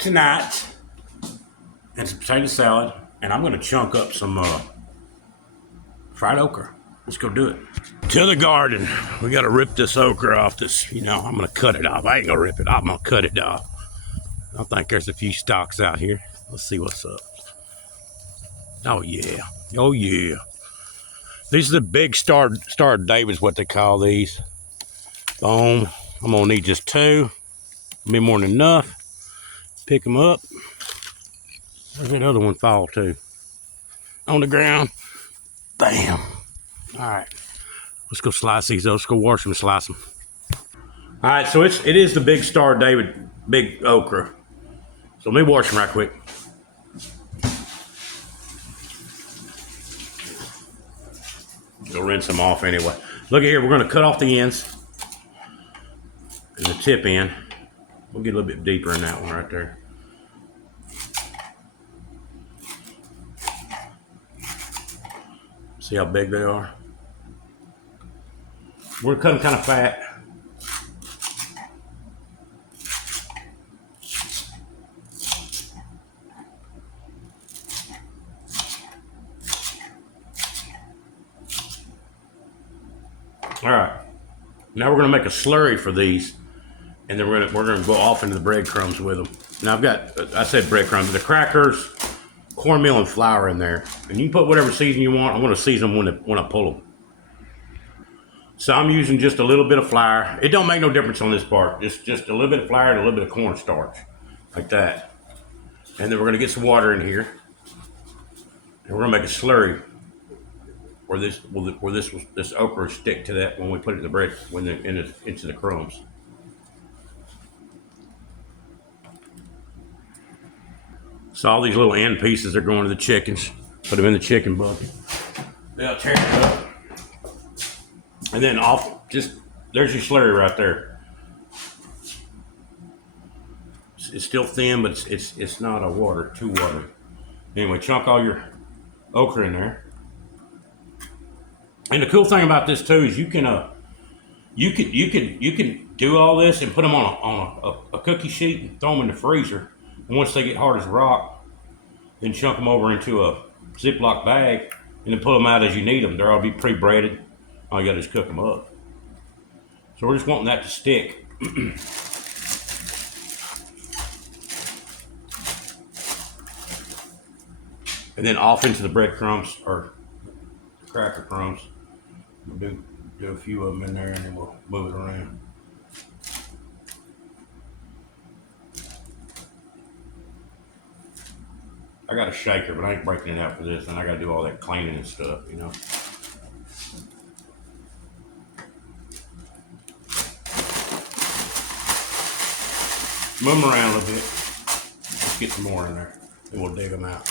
Tonight, and some potato salad, and I'm gonna chunk up some fried okra. Let's go do it. To the garden. We gotta rip this okra off this, I'm gonna cut it off. I ain't gonna rip it, I'm gonna cut it off. I think there's a few stalks out here. Let's see what's up. Oh yeah, oh yeah. These are the big Star of David is what they call these. Boom. I'm gonna need just two. Be more than enough. Pick them up. Where's that other one fall to? On the ground. Bam. All right. Let's go slice these. Let's go wash them and slice them. All right, so it is the big Star of David, big okra. So let me wash them right quick. Go rinse them off anyway. Look at here, we're gonna cut off the ends and the tip end. We'll get a little bit deeper in that one right there. See how big they are? We're cutting kind of fat. All right, now we're gonna make a slurry for these, and then we're gonna go off into the breadcrumbs with them. Now I said breadcrumbs, the crackers, cornmeal, and flour in there, and you can put whatever season you want. I'm gonna season them when I pull them. So I'm using just a little bit of flour. It don't make no difference on this part. Just a little bit of flour and a little bit of cornstarch, like that. And then we're gonna get some water in here, and we're gonna make a slurry where this okra will stick to that when we put it in the bread into the crumbs. So all these little end pieces are going to the chickens. Put them in the chicken bucket. They'll tear it up. And then there's your slurry right there. It's still thin, but it's not too watery. Anyway, chunk all your okra in there. And the cool thing about this too is you can do all this and put them on a cookie sheet and throw them in the freezer. And once they get hard as rock, then chunk them over into a Ziploc bag and then pull them out as you need them. They'll all be pre-breaded. All you gotta do is cook them up. So we're just wanting that to stick. And then off into the breadcrumbs or cracker crumbs. We'll do a few of them in there and then we'll move it around. I got a shaker, but I ain't breaking it out for this, and I gotta do all that cleaning and stuff, Move them around a little bit. Let's get some more in there, and we'll dig them out.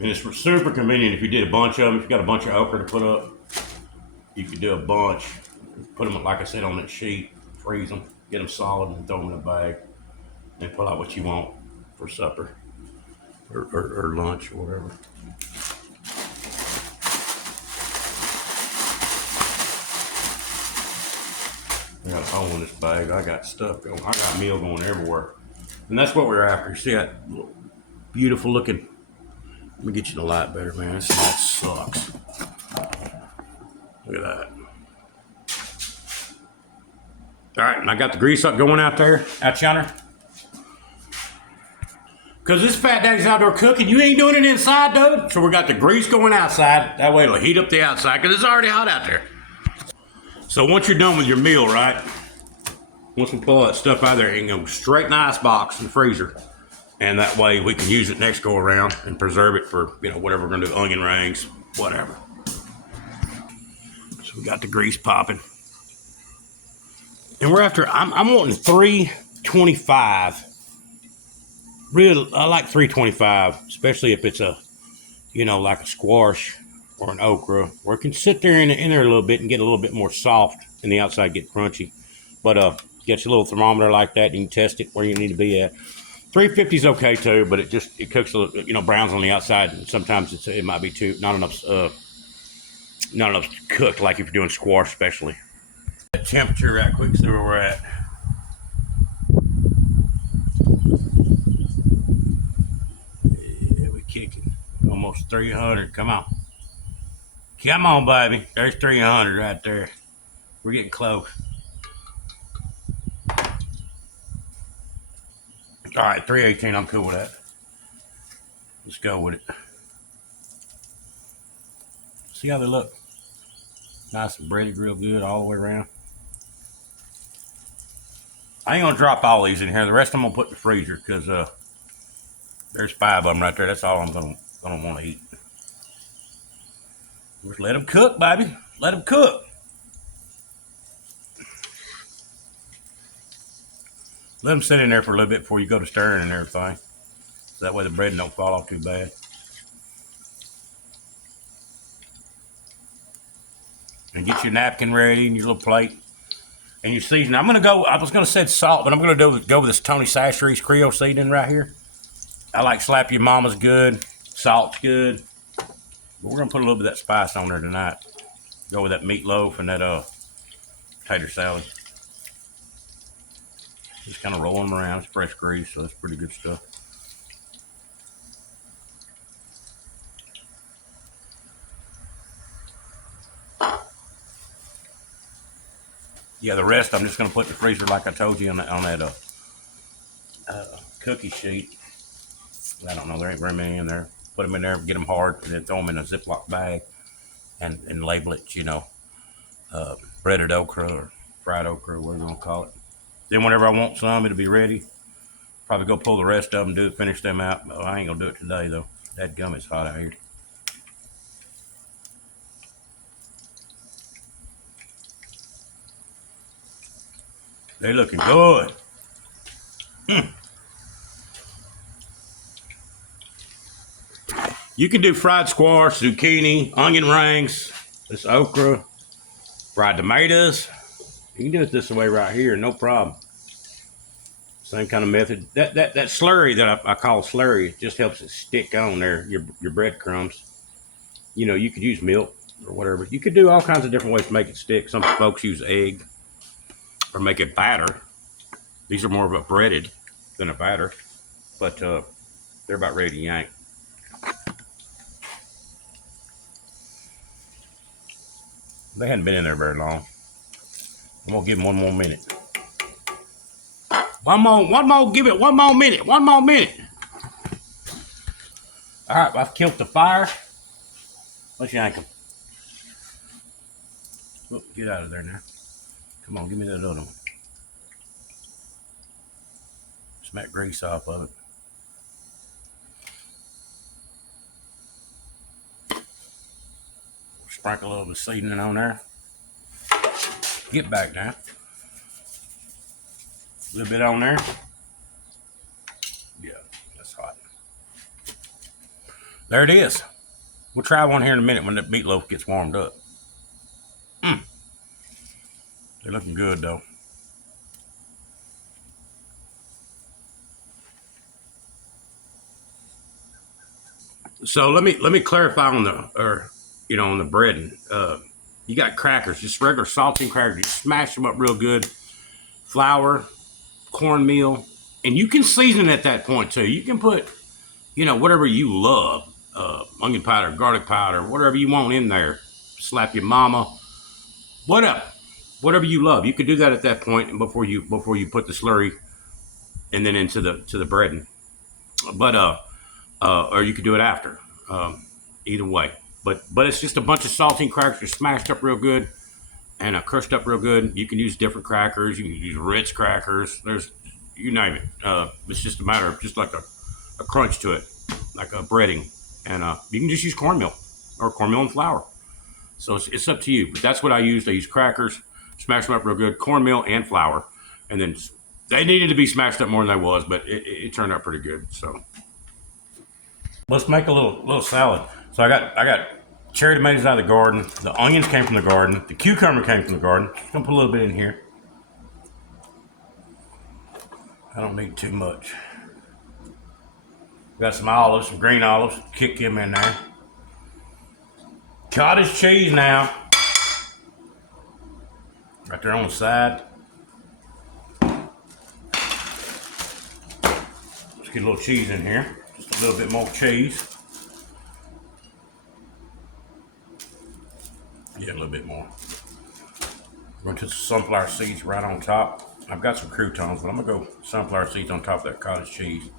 And it's super convenient if you did a bunch of them. If you got a bunch of okra to put up, you could do a bunch. Put them, like I said, on that sheet, freeze them, get them solid, and throw them in a bag. And pull out what you want for supper or lunch or whatever. I got a hole in this bag. I got stuff going. I got meal going everywhere. And that's what we're after. You see that beautiful looking. Let me get you the light better, man. This light sucks. Look at that. All right, and I got the grease up going out yonder. Because this Fat Daddy's outdoor cooking, you ain't doing it inside, though. So we got the grease going outside. That way it'll heat up the outside, because it's already hot out there. So once you're done with your meal, right? Once we pull all that stuff out of there, it can go straight in the ice box in the freezer. And that way we can use it next go around and preserve it for, whatever we're gonna do, onion rings, whatever. So we got the grease popping. And I'm wanting 325. Really, I like 325, especially if it's like a squash or an okra, where it can sit there in there a little bit and get a little bit more soft and the outside get crunchy. But get your little thermometer like that, and you can test it where you need to be at. 350 is okay too, but it cooks a little, browns on the outside, and sometimes it might be not enough cooked, like if you're doing squash especially. The temperature right quick, see where we're at. Yeah, we're kicking. Almost 300. Come on. Come on, baby. There's 300 right there. We're getting close. All right, 318. I'm cool with that. Let's go with it. See how they look? Nice and breaded real good all the way around. I ain't gonna drop all these in here. The rest I'm gonna put in the freezer because there's 5 of them right there. That's all I'm gonna want to eat. Just let them cook, baby. Let them cook. Let them sit in there for a little bit before you go to stirring and everything. So that way the bread don't fall off too bad. And get your napkin ready and your little plate and your seasoning. I was gonna say salt, but I'm gonna go with this Tony Chachere's Creole seasoning right here. I like Slap Your Mama's good. Salt's good. But we're gonna put a little bit of that spice on there tonight. Go with that meatloaf and that tater salad. Just kind of roll them around. It's fresh grease, so that's pretty good stuff. Yeah, the rest I'm just gonna put in the freezer like I told you on that cookie sheet. I don't know, there ain't very many in there. Put them in there, get them hard, and then throw them in a Ziploc bag and label it, breaded okra or fried okra, whatever you want to call it. Then whenever I want some, it'll be ready. Probably go pull the rest of them, finish them out. But I ain't gonna do it today though. That gum is hot out here. They looking good. You can do fried squash, zucchini, onion rings, this okra, fried tomatoes. You can do it this way right here, no problem. Same kind of method. That slurry that I call slurry, it just helps it stick on there, your breadcrumbs. You could use milk or whatever. You could do all kinds of different ways to make it stick. Some folks use egg or make it batter. These are more of a breaded than a batter, but they're about ready to yank. They hadn't been in there very long. I'm gonna give them one more minute. One more, give it one more minute. All right, I've killed the fire. Let's yank them. Oh, get out of there now. Come on, give me that other one. Smack grease off of it. Sprinkle a little bit of seasoning on there. Get back now. A little bit on there. Yeah, that's hot. There it is. We'll try one here in a minute when the meatloaf gets warmed up. They're looking good though. So let me clarify on the bread. You got crackers, just regular saltine crackers. You smash them up real good. Flour, cornmeal, and you can season at that point too. You can put, whatever you love, onion powder, garlic powder, whatever you want in there. Slap Your Mama, whatever you love. You could do that at that point, and before you put the slurry, and then into the breading. But or you could do it after. Either way, but it's just a bunch of saltine crackers smashed up real good and crushed up real good. You can use different crackers. You can use Ritz crackers. You name it. It's just a matter of just like a crunch to it, like a breading. And you can just use cornmeal and flour. So it's up to you. But that's what I use. I use crackers, smash them up real good, cornmeal and flour, and then they needed to be smashed up more than they was, but it turned out pretty good. So let's make a little salad. So I got cherry tomatoes out of the garden. The onions came from the garden. The cucumber came from the garden. Just gonna put a little bit in here. I don't need too much. Got some olives, some green olives. Kick them in there. Cottage cheese now. right there on the side. Let's get a little cheese in here. Just a little bit more cheese. Yeah, a little bit more. We're going to put some sunflower seeds right on top. I've got some croutons, but I'm going to go sunflower seeds on top of that cottage cheese.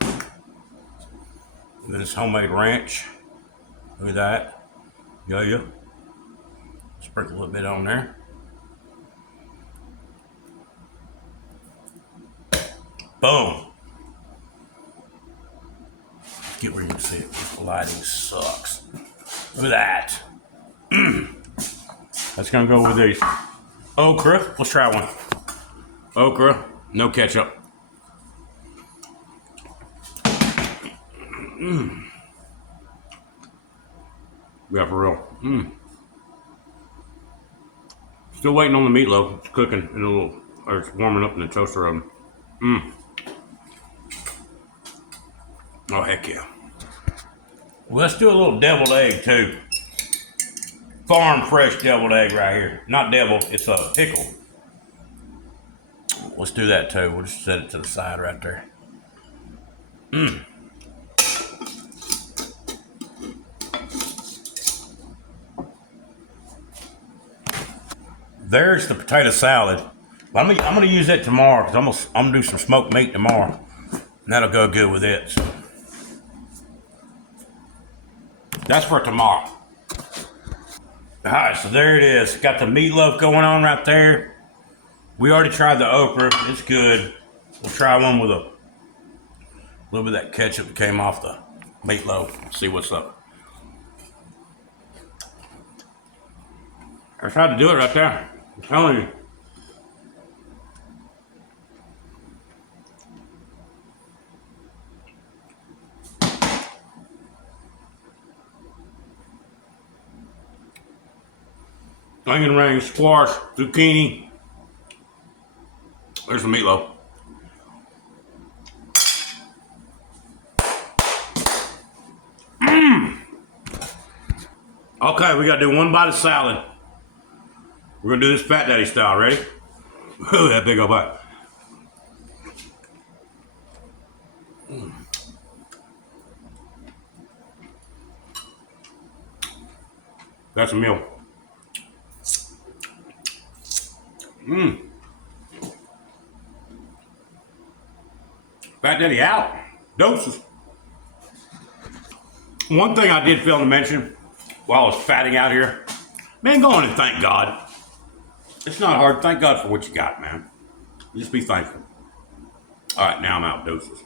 And then this homemade ranch. Look at that. Yeah. Sprinkle a little bit on there. Boom. Let's get where you can see it. The lighting sucks. Look at that. That's gonna go with these okra. Let's try one. Okra, no ketchup. Yeah, for real. Still waiting on the meatloaf. It's cooking in a little, or it's warming up in the toaster oven. Oh, heck yeah. Well, let's do a little deviled egg too. Farm fresh deviled egg right here. Not devil, it's a pickle. Let's do that too. We'll just set it to the side right there. There's the potato salad. But I'm gonna use that tomorrow because I'm gonna do some smoked meat tomorrow. And that'll go good with it. So that's for tomorrow. Alright, so there it is. Got the meatloaf going on right there. We already tried the okra. It's good. We'll try one with a little bit of that ketchup that came off the meatloaf. See what's up. I tried to do it right there. I'm telling you. Onion rings, squash, zucchini. There's the meatloaf. Okay, we gotta do one bite of salad. We're gonna do this Fat Daddy style. Ready? Ooh, that big old bite. That's a meal. Fat Daddy out. Doses. One thing I did fail to mention while I was fatting out here, man, go on and thank God. It's not hard. Thank God for what you got, man. Just be thankful. All right, now I'm out. Doses.